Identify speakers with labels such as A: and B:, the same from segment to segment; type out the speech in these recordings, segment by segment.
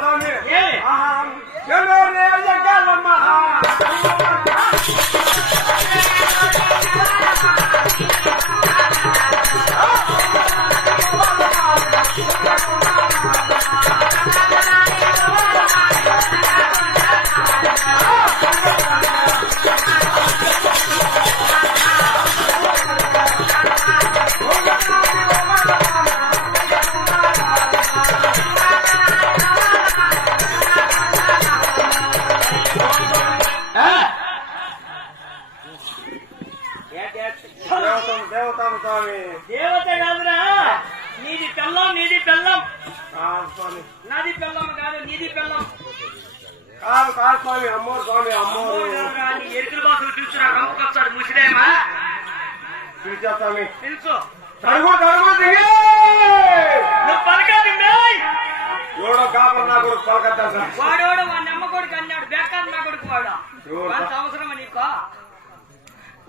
A: Come here. స్వామి.
B: నాది పెళ్ళం కాదు నీది పెళ్ళం.
A: కాదు కాదు స్వామి అమ్మోరు స్వామి అమ్మోరు.
B: నీ ఎరుకుల బాసులు చూసినా రంపుకొస్తాడు ముసిడేమా
A: చూసా స్వామి.
B: తెలుసు
A: తడుగు దిగి!
B: నువ్వు పలకాది
A: ఎవడో కాపర్ నా కొడుకు పలకత్తా సార్?
B: వాడోడు వాడి అమ్మ కొడుకు అన్నాడు బేకార్ నా కొడుకు వాడు? వాడికి అవసరమా నీకు?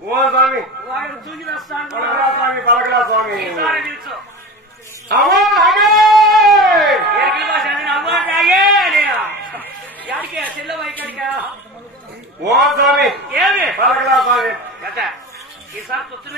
A: ఓ స్వామి.
B: వాడు చూసి వస్తాను.
A: పలకరా స్వామి పలకరా స్వామి.
B: ఈసారి తెలుసు
A: అమ్మో అమ్మే
B: ఎరుకుల బాసు అని అవ్వాలి రాగే యాడికి చెల్లవ ఇక్కడికి
A: ఓ స్వామి
B: ఏమి
A: పలకరా స్వామి
B: గత ఈసారి తొత్తున్న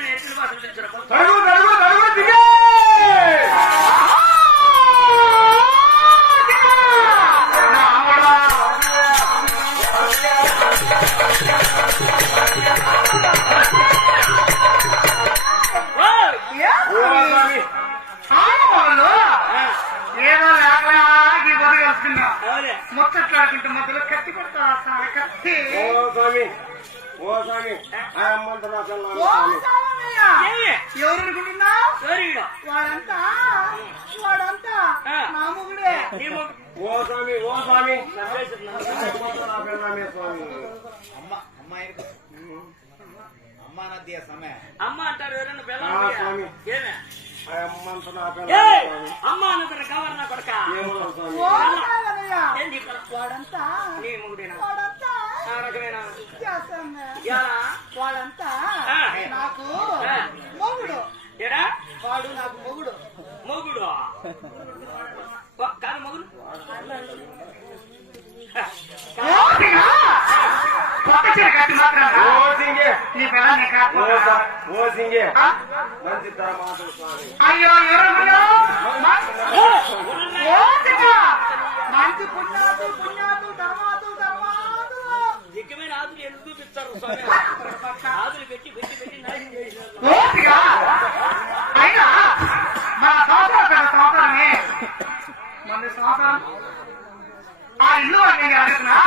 B: ఓ
A: స్వామి ఆ అమ్మంత నా పిల్ల
C: ఓ
A: స్వామి
C: సామయ్య!
B: ఏమి?
C: ఎవరు అనుకుంటున్నా
B: సోరీడు.
C: వాడంతా వాడంతా
B: ఆ.
C: నా మొగుడే
B: నీ మొ-
A: ఓ స్వామి ఓ స్వామి
B: నవ్వేస్తున్నా.
A: అమ్మంత నా పిల్లమే స్వామి
D: అమ్మ అమ్మాయి అమ్మ నద్య సమయ
B: అమ్మ అంటారు ఎవరన్నా
A: ఆ,
B: బెల్లం
A: స్వామి.
B: ఏమే
A: ఆ అమ్మంత నా పిల్ల
B: ఏయ్!
A: స్వామి
B: అమ్మ అనుకున్న కవర్ నా కొడక
A: ఏమో స్వామి
C: ఓ సామయ్య!
B: ఏంది ఇక్కడ?
C: వాడంతా
B: నీ మొగుడేనా
C: వాడంతా
B: ఆ. రకమేనా.
C: నాకు. మొగుడు.
B: ఏడా
C: వాడు నాకు మొగుడు.
B: మొగుడు? ఓ, కాదు. మొగుడు
C: ఓపిగా! కొత్త చీర కట్టి అయినా మన సంవత్సరం పెద్ద సంవత్సరమే మన సంవత్సరం ఆ ఇల్లు అని నేను అడుగుతున్నా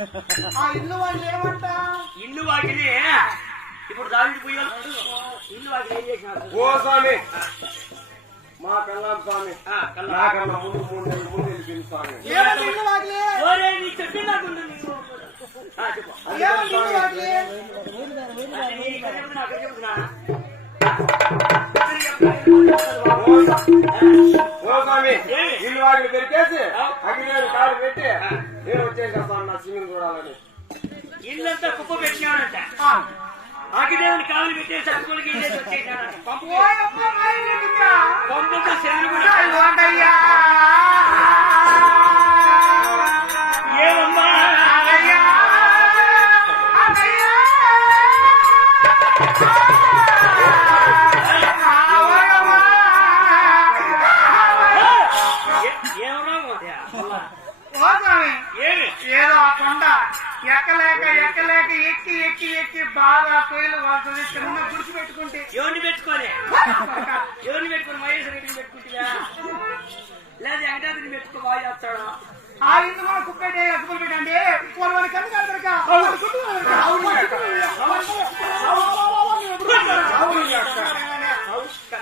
C: ఆ ఇల్లు వాళ్ళు ఏమంటా?
B: ఇల్లు వాకిలి. ఇప్పుడు దావిడి పోయాలి. ఇల్లు వాకిలి ఏం చేసినారు?
A: ఓ స్వామి. మా కల్లాం స్వామి.
B: ఆ, కల్లా.
A: నాకన్నా ముందు మూడు నెలలు ముందు వెళ్ళిపోయింది స్వామి.
E: ఏమండి ఇల్లు వాకిలి?
B: ఓరే, నీ చెప్పి. నీకు.
E: ఇల్లు వాకిలి.
A: ఓ స్వామి? ఇల్లు పెరికేసి. అగ్గిలేని కాలు పెట్టి నేను వచ్చేసా స్వామి నా సిమెంట్ చూడాలని.
B: ఇల్లంతా కుప్ప పెట్టినాడంట ఆకిదేవుని కావులు పెట్టేసి అక్కులకి వచ్చేసాడంట పంపు.
C: ఎక్కలేక ఎక్కలేక ఎక్కి ఎక్కి ఎక్కి బాగా కోయిలు వాడుతుంది చిన్న గుడిచి పెట్టుకుంటే.
B: ఎవరిని పెట్టుకోని ఎవరిని పెట్టుకుని మహేష్ రెడ్డిని పెట్టుకుంటున్నా? లేదా వెంకటాద్రిని పెట్టుకో బాగా చేస్తాడు?
C: ఆ పెట్టండి? వాళ్ళు మన కన్ను కలదరక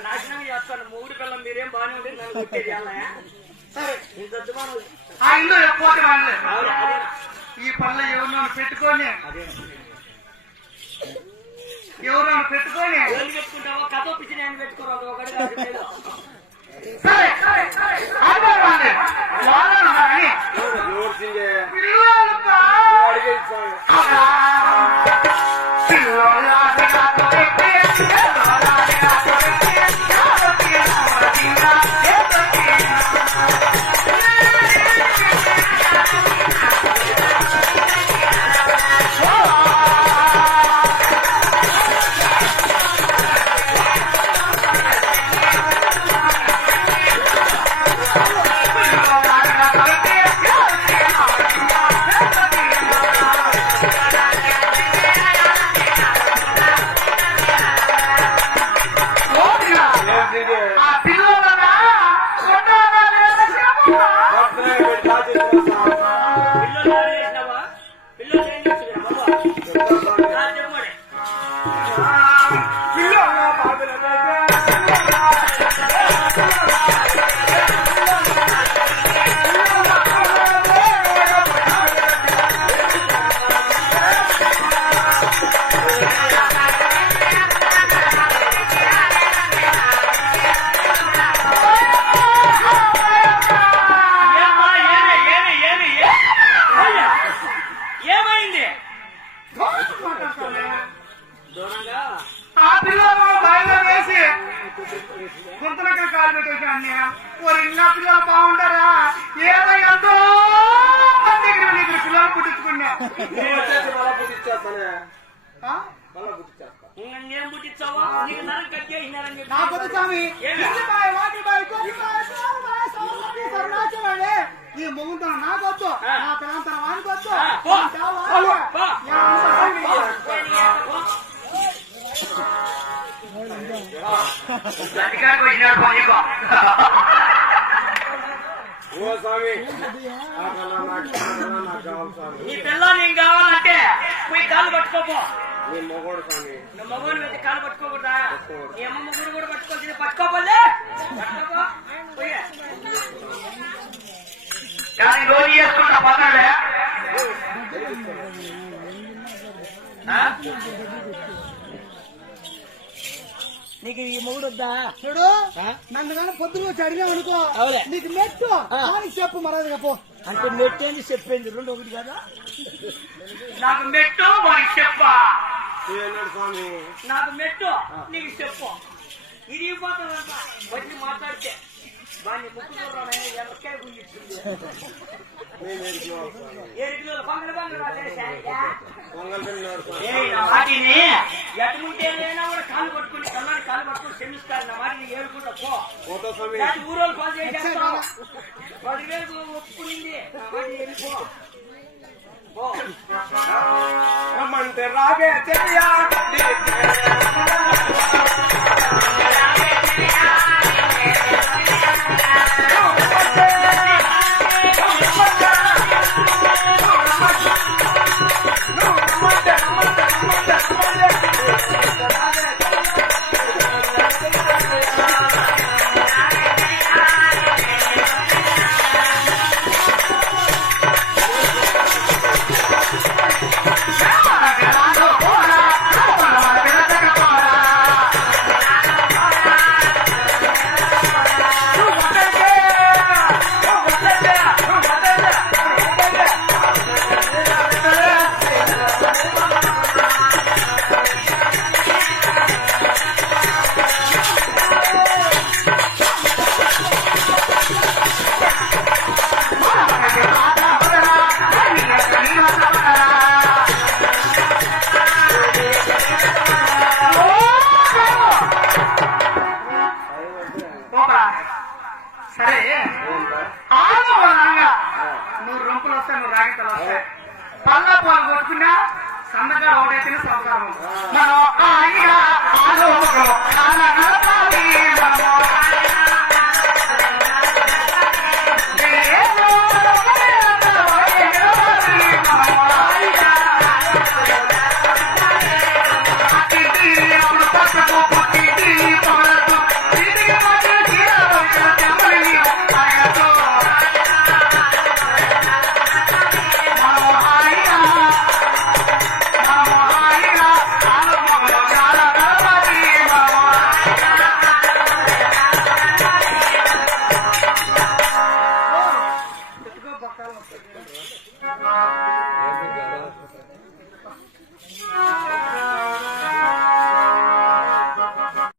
B: నాశనం చేస్తాను. మూడు పిల్లలు మీరేం బాగానే నన్ను
C: సరే.
B: ఇంత
C: ఆ
B: అవును, అదే.
C: ఈ పనులు ఎవరినో పెట్టుకొని? ఎవరినో పెట్టుకొని?
B: పెట్టుకుంటావో కథ పిచ్చిన ఆయన పెట్టుకోరాదు ఒకటి కాదు లేదు.
C: సరే సరే సరే నేను
B: పుట్టించావా నీకు నరం కట్ చేసినారని చెప్పి
C: నా కొద్ది స్వామి
B: ఏమి?
C: ఇంటి బాయ్, వాటి బాయ్, కొద్ది బాయ్, సోము బాయ్, సోమవారి, సరుణాచలమే. ఈ మొగుంటాం నాకొద్దు
B: ఆ.
C: నా పిల్లంతా వానికొద్దు
B: ఆ, పో.
C: కావాలి.
B: పో.
C: యా, అంత
B: పో.
C: అధికారికి వచ్చినాడు పోనీకో.
A: ఓ స్వామి.
B: నీ పిల్ల నీకు కావాలంటే పోయి కాలు పట్టుకోపో.
A: నీ మొగోడు స్వామి.
B: నా మగవాడిని పెట్టి కాలు పట్టుకోకూడదా? నీ అమ్మ ముగ్గురు కూడా పట్టుకోవాల్సింది పట్టుకోపోలే పట్టుకోపో.
C: రోజు చేసుకుంటా పక్కనే.
B: నీకు ఈ మొగుడు వద్దా?
E: చూడు నన్ను కానీ పొద్దున వచ్చి అడిగావు అనుకో. నీకు మెట్టు. చెప్పు మరదిగా పో.
B: అంటే మెట్టేంది చెప్పింది రెండు ఒకటి కదా?
C: నాకు మెట్టు వాడికి చెప్పా.
A: స్వామి?
B: నాకు మెట్టు నీకు చెప్పు. ఇది పోతుందంట వచ్చి మాట్లాడితే. వాడిని ముక్కులో ఎల్లకాయ గుంజిస్తుంది వాటిని ఎటుముంటే కూడా కాలు పట్టుకుని కళ్ళని కాలు పట్టుకుని క్షమిస్తారు నా మాటిని ఏడుకుంటా పో. ఊరోళ్ళు కాల్ చేసేస్తావు. పదివేలకు ఒప్పుకునింది నా మాటిని వెళ్ళిపో
A: రమ్మంటే రాగే చెయ్యా